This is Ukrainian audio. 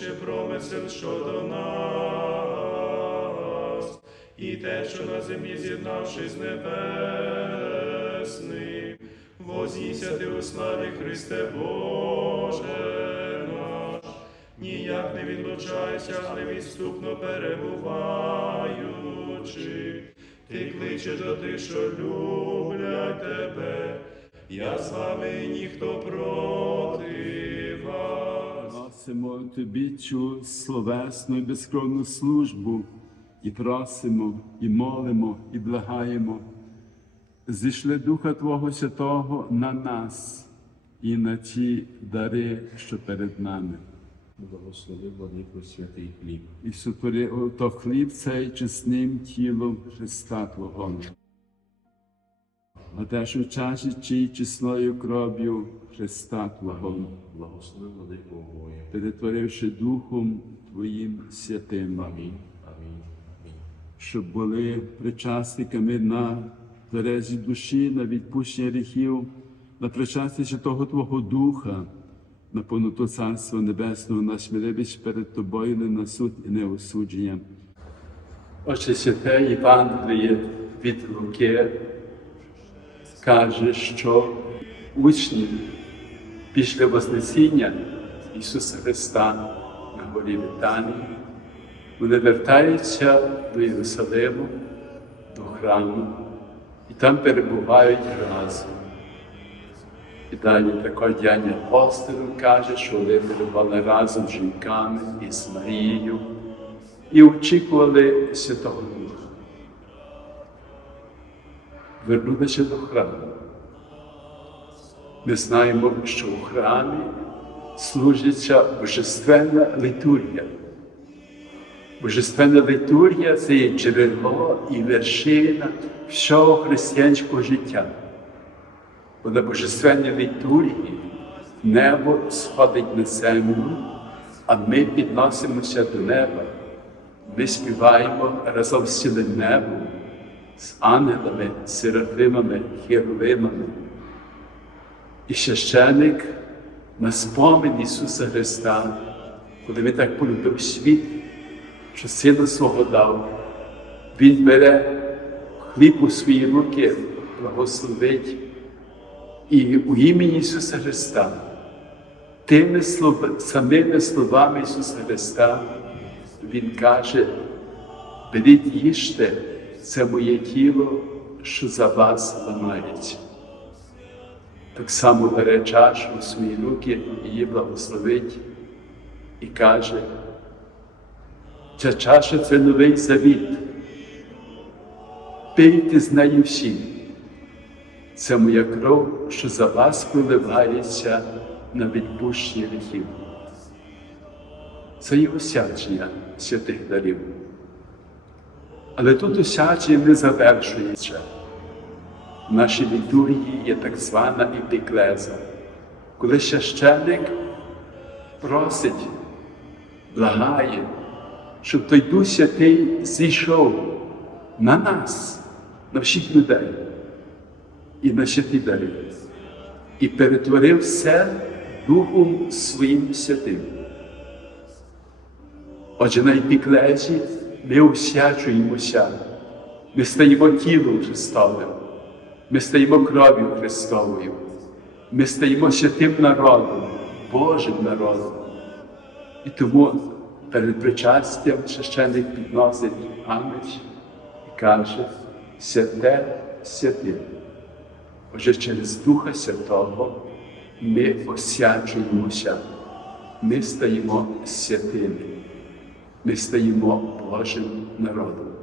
чи промисел щодо нас, і те, що на землі з'єднавшись з небесним, вознісся ти у славі Христе Боже наш, ніяк не відлучайся, але відступно перебуваючи. Ти кличеш до тих, що люблять тебе, я з вами ніхто проти вас. Просимо тобі цю словесну і безкровну службу, і просимо, і молимо, і благаємо. Зійшли Духа Твого Святого на нас і на ті дари, що перед нами. Благослови владику святий хліб. І сотвори то хліб цей чесним тілом Христа Твого. А теж у чаші чий чесною кров'ю Христа Твого, Благослови владику Богою. перетворивши Духом Твоїм святим. Амінь. Амінь. Амінь. щоб були причасниками на тверезі душі, на відпущення гріхів, на причастя Святого Твого Духа, на повноту Царства Небесного, на сміливість перед Тобою, не на суд і не осудження. Отже, святе Євангеліє від Луки каже, що учні після Вознесіння Ісуса Христа на горі Витанії вони вертаються до Єрусалиму, до храму, і там перебувають разом. І далі також діяння апостолів каже, що вони перебували разом з жінками і з Марією і очікували Святого Духа. Вернулися до храму. Ми знаємо, що у храмі служиться божественна літургія. Божественна літургія це є джерело і вершина всього християнського життя. Бо на божественній літургії небо сходить на землю, а ми підносимося до неба. Ми співаємо разом з цілим небом, з ангелами, серафимами, херовимами. І священик на спомин Ісуса Христа, коли Він так полюбив світ, що сина свого дав, Він бере хліб у свої руки, благословить, і у імені Ісуса Христа, тими слов, самими словами Ісуса Христа, Він каже, беріть їжте, це моє тіло, що за вас ламається. Так само бере чашу у свої руки, її благословить і каже, ця чаша це новий завіт. Пийте з нею всі. Це моя кров, що за вас проливається на відпущення гріхів. Це є осячення святих дарів. Але тут осячення не завершується. В нашій літургії є так звана епіклеза, коли священник просить, благає, щоб той Дух Святий зійшов на нас, на всіх людей і на святі дари, і перетворив все Духом Своїм Святим. Отже, на епіклезі ми осячуємося, ми стаємо тілом Христовим. Ми стаємо кров'ю Христовою, ми стаємо святим народом, Божим народом. І тому перед причастям священник підносить амич і каже, святе святим. Отже, через Духа Святого ми освячуємося, ми стаємо святими, ми стаємо Божим народом.